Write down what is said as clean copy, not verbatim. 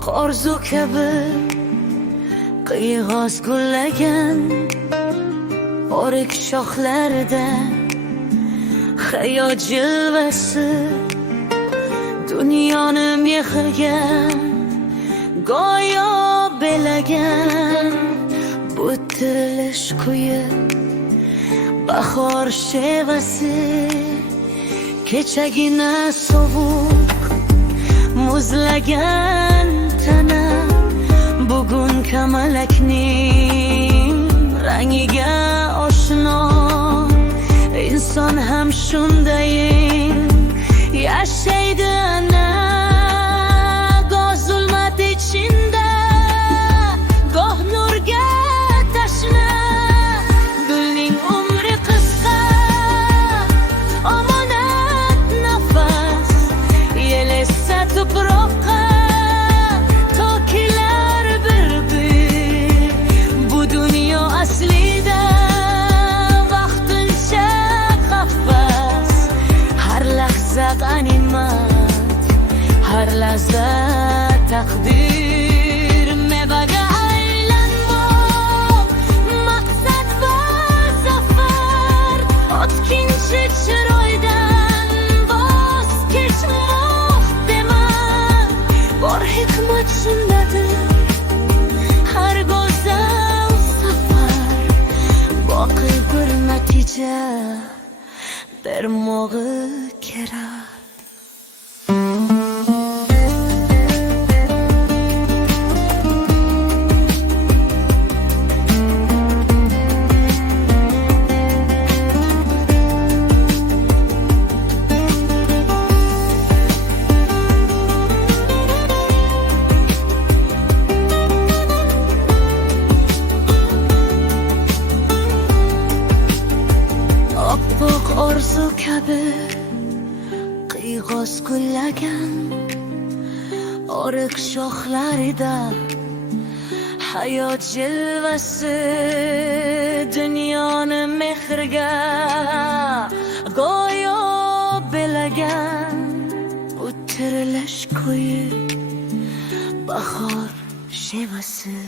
oppoq orzu kabi qiyg'os gullagan o'rik shoxlarida hayot jilvasi dunyoni mehrga go'yo belagan bu tirilish kuyi bahor shevasi kechagina sovuq muzlagan tana bugun kamalakning rangiga oshno inson ham shundayin yashaydi ana goh zulmat ichinda goh nurga tashna gulning umri qisqa omonat nafas yel esa tuproqqa tokilar bir bu dunyo aslida vaqtincha qafas har lahza g'animat har lahza taqdir mevaga aylanmoq maqsad va zafar o'tkinchi chiroydan voz kechmoq demak bor hikmat shundadir har go'zal safar boqiy bir natija bermog'i kerak. Oppoq orzu kabi qiyg'os gullagan o'rik shoxlarida hayot jilvasi dunyoni mehrga go'yo belagan bu tirilish kuyi bahor shevasi